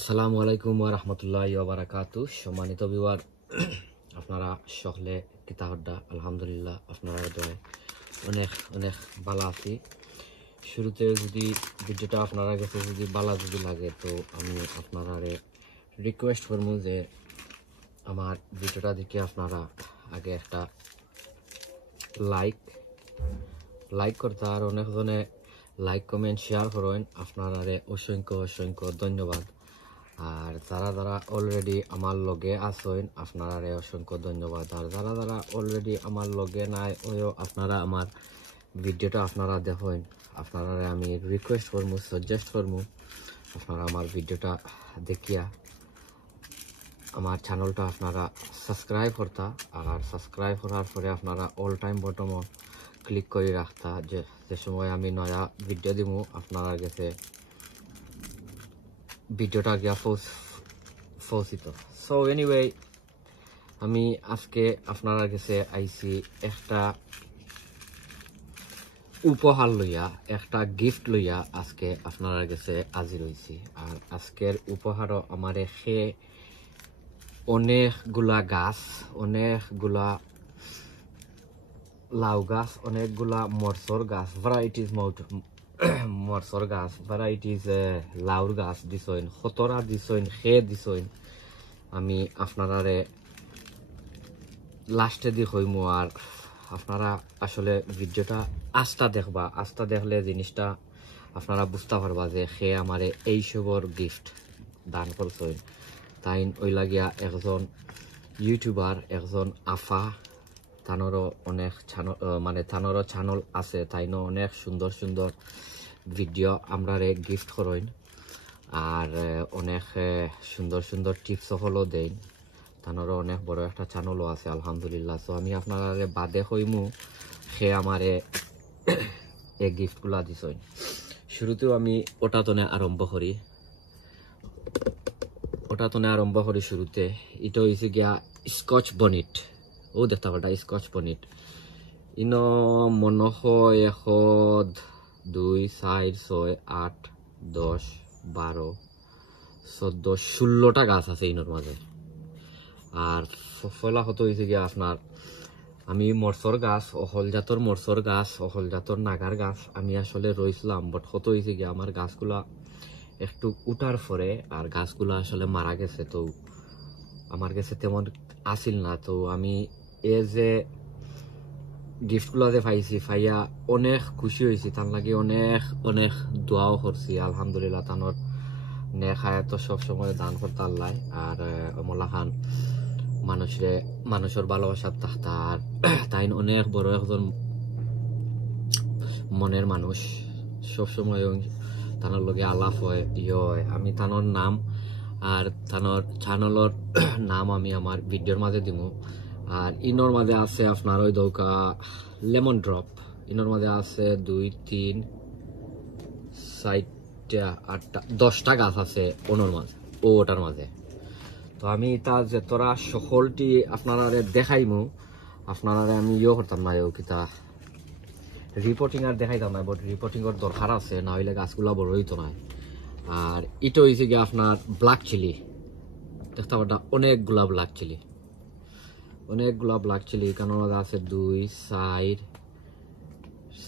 আসসালামু আলাইকুম ওয়া রাহমাতুল্লাহি ওয়া বারাকাতুহু। সম্মানিত ভিউয়ার, আপনারা সকলে কিতা হড্ডা? আলহামদুলিল্লাহ আপনারা দোয়ায় অনেক অনেক ভালো আছি। শুরুতে যদি ভিডিওটা আপনারা কাছে যদি ভালো যদি লাগে তো আমি আপনারা রিকোয়েস্ট করবো যে আমার ভিডিওটা দেখে আপনারা আগে একটা লাইক করতে, আর অনেকজনে লাইক কমেন্ট শেয়ার করেন। আপনারা অসংখ্য অসংখ্য ধন্যবাদ। আর যারা অলরেডি আমার লগে আছেন আপনারা অসংখ্য ধন্যবাদ। আর যারা অলরেডি আমার লগে নাই ওইও আপনারা আমার ভিডিওটা আপনারা দেখেন, আপনারা আমি রিকোয়েস্ট করবো, সাজেস্ট করবো আপনারা আমার ভিডিওটা দেখিয়া আমার চ্যানেলটা আপনারা সাবস্ক্রাইব করতা। আর সাবস্ক্রাইব করার পরে আপনারা অল টাইম বটম ক্লিক করে রাখতা, যে সময় আমি নয়া ভিডিও দিব আপনারা গেছে ভিডিওটা গিয়া পৌঁছিত। সো এনিওয়ে, আমি আজকে আপনারা কাছে আইছি একটা উপহার লইয়া, একটা গিফট লইয়া আজকে আপনারা কাছে হাজির হইছি। আর আজকের উপহারও আমার অনেকগুলা গাছ, অনেকগুলা লাউ গাছ, অনেকগুলা মরসর গাছ, ভ্যারাইটিস মরসর গাছ, ভ্যারাইটিস লাউর গাছ দিছইন, খতরা দিছইন, দিছইন। আমি আপনারা লাস্টে দি হইমু। আর আপনারা আসলে ভিডিওটা আস্তা দেখবা, আস্তা দেখলে জিনিসটা আপনারা বুঝতে পারবা যে আমারে এই সবর গিফট দান করছইন। তাই ওই লাগিয়া একজন ইউটিউবার, একজন আফা, তানোরও অনেক তানোরও চ্যানেল আছে, তাইনো অনেক সুন্দর সুন্দর ভিডিও আমরা গিফট করেন। আর অনেক সুন্দর সুন্দর টিপস হলো দেন। তানোরও অনেক বড় একটা চ্যানেলও আছে আলহামদুলিল্লাহ। সো আমি আপনারা বাদে হইমু আমারে এই গিফটগুলা দিছইন। শুরুতেও আমি ওটাতনে আরম্ভ করি শুরুতে। এটা হয়েছে গিয়া স্কচ বনিট। ও দেখতে পাটা স্কচ বনিট। ইন মনে হয় 1, 2, 4, 6, 8, 10, 12, 14, 16টা গাছ আছে ইনোর মাঝে। আর ফলা হতো হয়েছে গিয়া আপনার, আমি মরসর গাছ, অহল জাতর মরসর গাছ, অহল জাতর নাগার গাছ আমি আসলে রইছিলাম। বাট হতো হয়েছে গিয়া আমার গাছগুলা একটু উঠার পরে আর গাছগুলা আসলে মারা গেছে। তো আমার কাছে তেমন আসিল না। তো আমি যে গিফটগুলা যে পাইয়া অনেক খুশি হয়েছি। তার লাগে অনেক অনেক দোয়াও করছি আলহামদুলিল্লাহ। তানোর নেখায় তো সবসময় দান করতে আল্লাহ। আর অমলাখান মানুষের ভালোবাসার থাকতা। আর তাই অনেক বড় একজন মনের মানুষ, সবসময় তানোর লগে আলাপ হয়, হয়। আমি তানোর নাম আর তানোর চ্যানেলের নাম আমি আমার ভিডিওর মাঝে দিব। আর ইনোর মাঝে আছে আপনার ওই দৌকা লেমন ড্রপ। ইনোর মাঝে আছে 2, 3, 4, 8, 10টা গাছ আছে ওটার মাঝে। তো আমি তা যে তোরা সকলটি আপনারা দেখাইমু, আপনারা আমি করতাম না কিতা রিপোর্টিং আর দেখাইতাম না। বাট রিপোর্টিং এর দরকার আছে, না হইলে গাছগুলা বড় হইতো না। আর এটা হয়েছে গিয়ে আপনার ব্ল্যাক চিলি। দেখতে পাটা অনেকগুলা ব্ল্যাক চিলি। কারণ আছে 2, 4,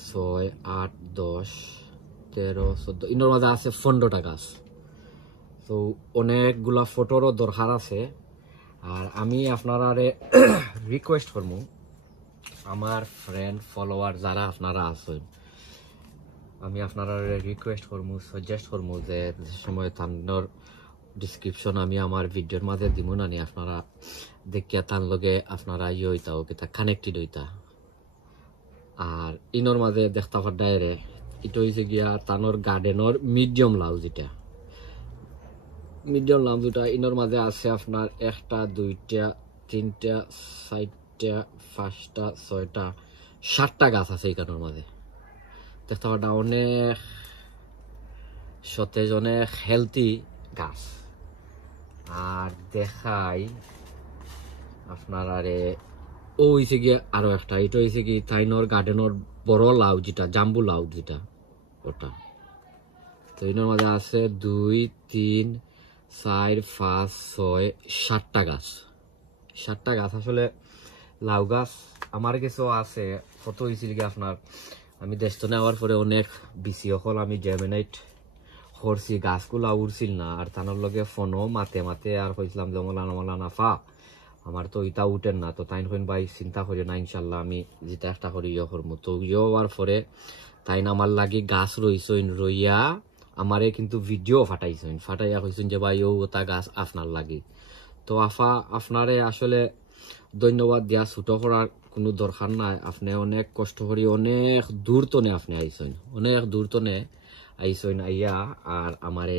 6, 8, 10, 13, 14, ইনোর মাঝে আছে 15টা গাছ। তো অনেকগুলা ফটোরও দরকার আছে। আর আমি আপনারা রিকোয়েস্ট করবো, আমার ফ্রেন্ড ফলোয়ার যারা আপনারা আছেন, আমি আপনারা রিকোয়েস্ট করবো, সাজেস্ট করবো যে সময় তানোর ডিসক্রিপশন আমি আমার ভিডিওর মাঝে দিব না নি। আপনারা দেখিয়া তার লগে আপনারা হইতা কিতা কানেক্টেড হইতা। আর ইনোর মাঝে দেখতে পাড্ডায় এটা হয়েছে গিয়া তানোর গার্ডেনর মিডিয়াম লাউ যেটা ইনোর মাঝে আছে আপনার 1টা 2টা 3টা 4টা 5টা 6টা 7টা গাছ আছে এই কারণের মাঝে। দেখতে পাটা অনেক সতেজ, অনেক হেলথি গাছ। আর দেখাই আপনারা ও হয়েছে গিয়ে আরো একটা, এটা হয়েছে কি তাইনোর গার্ডেনর বড় লাউ যেটা জাম্বু লাউ যেটা ওটা। তো এটার মাঝে আছে 2, 3, 4 5 6 7টা গাছ, 7টা গাছ। আসলে লাউ গাছ আমার কাছেও আছে। কত হয়েছিল কি আপনার, আমি দেশ নেওয়ার পরে অনেক বিসি অকল আমি জেমিনাইট করছি, গাছগুলা উড়ছিল না। আর তানোর লগে ফোনও মাতে মাতে আর কইছিলাম যে মলানা ফা আমার তো ইটা উঠেন না। তো তাই কইন ভাই চিন্তা করি না, ইনশাল্লাহ আমি যেটা একটা করি ইয়ে করবো। তো ইয়ে হওয়ার পরে তাই আমার লাগি গাছ রইছইন, রইয়া আমারে কিন্তু ভিডিও ফাটাইছেন, ফাটাইয়া কইছেন যে ভাই ও ওটা গাছ আপনার লাগি। তো আফা আপনারে আসলে ধন্যবাদ দিয়া ছোট করার কোনো দরকার নাই। আপনি অনেক কষ্ট করি অনেক দূর তনে আপনি আইছেন, অনেক দূর তনে আইছেন আইয়া আর আমারে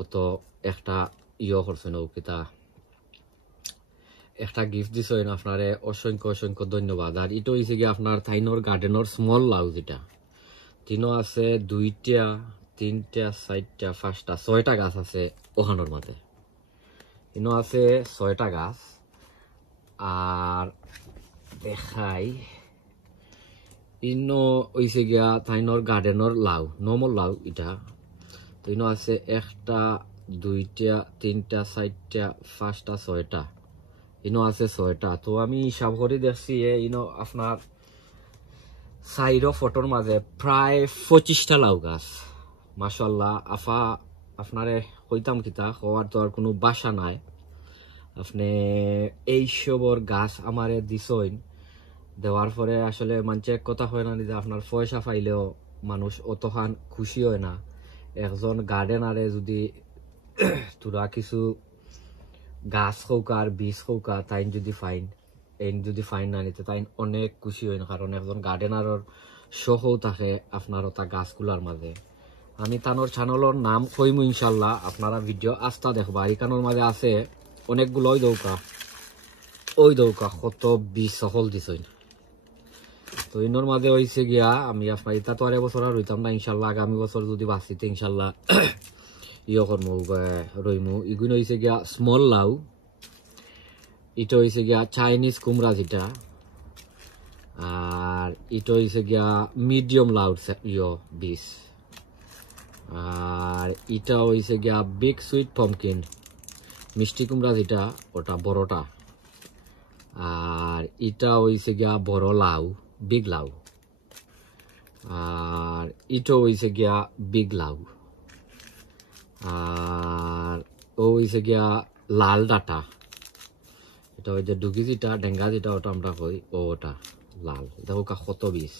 অত একটা ইয়ে করছেন, ও কিতা একটা গিফট দিছেন। আপনারে অসংখ্য অসংখ্য ধন্যবাদ। আর এটা হয়েছে কি আপনার থাইনোর গার্ডেনের স্মল লাউ, যেটা তিনও আছে 2টা 3টা 4টা 5টা 6টা গাছ আছে ওখানোর মাঝে, তিনও আছে 6টা গাছ। আর দেখাই ইনো হইছে গিয়া থাইনোর গার্ডেনের লাউ, নর্মাল লাউ এটা। তো ইনো আছে 1টা 2টা 3টা 4টা 5টা 6টা, ইনো আছে 6টা। তো আমি হিসাব করে দেখছি ইনো আপনার সাইরো ফটোর মাঝে প্রায় 25টা লাউ গাছ। মাশাআল্লাহ আফা আপনারে কইতাম কিতা হওয়ার তো আর কোনো বাসা নাই। আপনি এইসবর গাছ আমারে দিছইন, দেওয়ার পরে আসলে মানুষ এক কথা হয় না যে আপনার পয়সা পাইলেও মানুষ অতখান খুশি হয় না। একজন গার্ডেনারে যদি তোরা কিছু গাছ হোক আর বীজ হোক তাই যদি ফাইন না নিতে তাই অনেক খুশি হয় না। কারণ একজন গার্ডেনারের শখও থাকে আপনার ওটা গাছগুলার মাঝে। আমি তানোর চ্যানেলের নাম কইমু ইনশাল্লাহ, আপনারা ভিডিও আস্তা দেখবা। এখানোর মাঝে আছে অনেকগুলো ওই দৌকা কত বীজ সকল দিছই। তো ইনোর মাঝে হয়েছে গিয়া আমি আপনার এটা তো আর এবছর আর রইতাম না, ইনশাল্লাহ আগামী বছর যদি বাঁচিতে ইনশাল্লাহ ইয়ে করমু রইমু। এগুলো হয়েছে গিয়া স্মল লাউ, এটা হয়েছে গিয়া চাইনিজ কুমড়া যেটা। আর এটা হয়েছে গিয়া মিডিয়াম লাউ ইয়ে বীজ। আর এটা হয়েছে গিয়া বিগ সুইট পমকিন মিষ্টি কুমড়া যেটা, ওটা বড়টা। আর এটা হয়েছে গিয়া বড় লাউ, বিগ লাউ। আর এটা হয়েছে গিয়া বিগ লাউ। আর ও হয়েছে গিয়া লাল ডাটা, এটা ওই যে ডুগি যেটা ডেঙ্গা যেটা ওটা আমরা কই ওটা লাল, দেখো কত বীজ।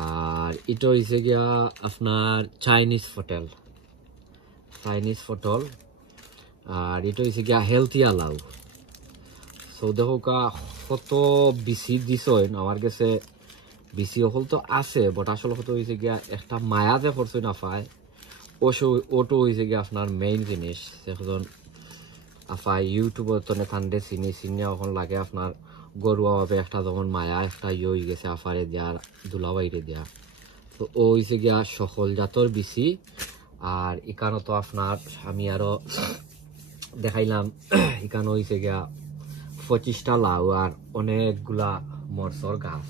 আর এটা হয়েছে গিয়া আপনার চাইনিজ ফটল। আর এটা হয়েছে গিয়া হেলথিয়া লাউ। সো দেখো কত বেশি দিছ আমার কাছে, বেশি অকল তো আছে বাট আসলে কত হয়েছে গিয়া একটা মায়া যে করছে না পায় ওটো হয়েছে গিয়া আপনার মেইন জিনিস। এখন আফা ইউটিউবত তো কান্দে চিনি এখন লাগে আপনার গরুয়া ভাবে একটা যখন মায়া একটা ইয়ে হয়ে গেছে আফারে দেওয়ার দুলাবাইরে দেওয়া। তো ও হয়েছে গিয়া সকল জাতর বেশি। আর এখানে তো আপনার আমি আরো দেখাইলাম, এখানে হয়েছে গিয়া 25টা লাউ আর অনেকগুলা মরসর গাছ,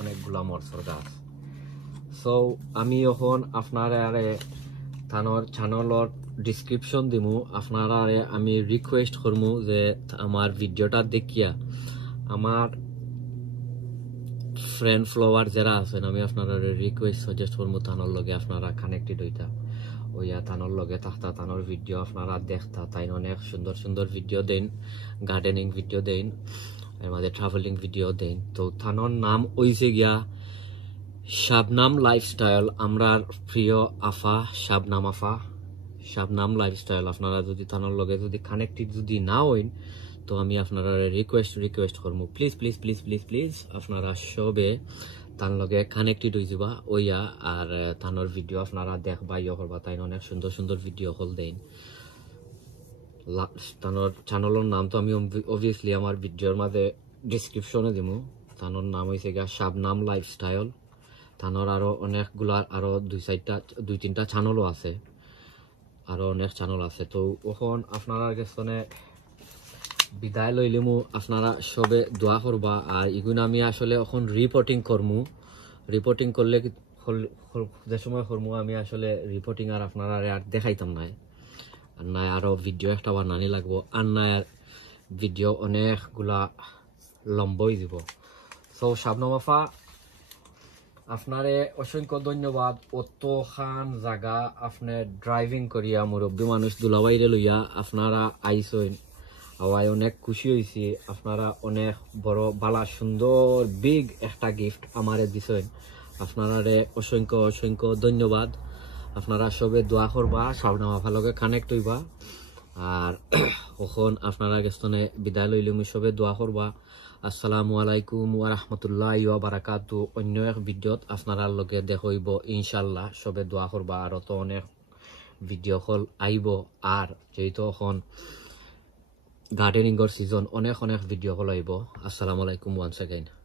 অনেকগুলা মরসর গাছ। সো আমি এখন আপনার আরে থানোর চ্যানেলর ডিসক্রিপশন দিমু, আপনারা আমি রিকোয়েস্ট করমু যে আমার ভিডিওটা দেখিয়া আমার ফ্রেন্ড ফলোয়ার যারা আছেন আমি আপনারা রিকোয়েস্ট সাজেস্ট করমু থানোর লগে আপনারা কানেক্টেড হইতা ওইয়া থানোর লগে থাকতা, থানোর ভিডিও আপনারা দেখতা। তাই অনেক সুন্দর সুন্দর ভিডিও দেন, গার্ডেনিং ভিডিও দেন, আমাদের ট্রাভেলিং ভিডিও দেন। তো থানোর নাম হইছে গিয়া শাবনাম লাইফস্টাইল। আমরা প্রিয় আফা শাবনাম লাইফস্টাইল। আপনারা যদি থানার লগে যদি কানেক্টেড যদি না হইন তো আমি আপনারা রিকোয়েস্ট করবো please please please please please আপনারা সবে তার লগে কানেক্টেড হয়ে যাবা ওইয়া। আর থানোর ভিডিও আপনারা দেখবা ইয়ে করবা, তাই অনেক সুন্দর সুন্দর ভিডিও হল দেন। থানোর চ্যানেলের নাম তো আমি অবভিয়াসলি আমার ভিডিওর মাঝে ডিসক্রিপশনে দিব। থানোর নাম হয়েছে গিয়া শাবনাম লাইফস্টাইল। থানোর আরো অনেকগুলা আরো 2-3টা চ্যানেলও আছে, আরো অনেক চ্যানেল আছে। তো এখন আপনারা কাছে বিদায় লইলিমু, আপনারা সবে দোয়া করবা। আর এগুলো আমি আসলে এখন রিপোর্টিং করলে যে সময় করমু আমি আসলে রিপোর্টিং আর আপনারা আর দেখাইতাম না। আর না আরো ভিডিও একটা বানানি লাগবো আর না ভিডিও অনেকগুলা লম্বই দিব সো শাবনম আফা আপনারে অসংখ্য ধন্যবাদ অত খান জায়গা আপনি ড্রাইভিং করিয়া মুরব্বী মানুষ দুলাবাইরে লইয়া আপনারা আইসইন আওয়াই অনেক খুশি হয়েছি আপনারা অনেক বড় বালা সুন্দর বিগ একটা গিফট আমারে দিছেন আপনারে অসংখ্য অসংখ্য ধন্যবাদ আপনারা সবে দোয়া করবা শাবনম আফার লগে কানেক্ট হইবা আর এখন আপনারা গেস্তনে বিদায় লইলে মুই সবে দোয়া করবা আসসালামু আলাইকুম ওয়া রাহমাতুল্লাহি ওয়া বারাকাতু অন্য এক ভিডিওত আপনারা লগে দেখইব ইনশাআল্লাহ সবে দোয়া করবা আর তো অনেক ভিডিও কল আইব আর যেহেতু এখন গার্ডেনিংর সিজন অনেক অনেক ভিডিও কল আইব আসসালামু আলাইকুম ওয়ান্স এগেইন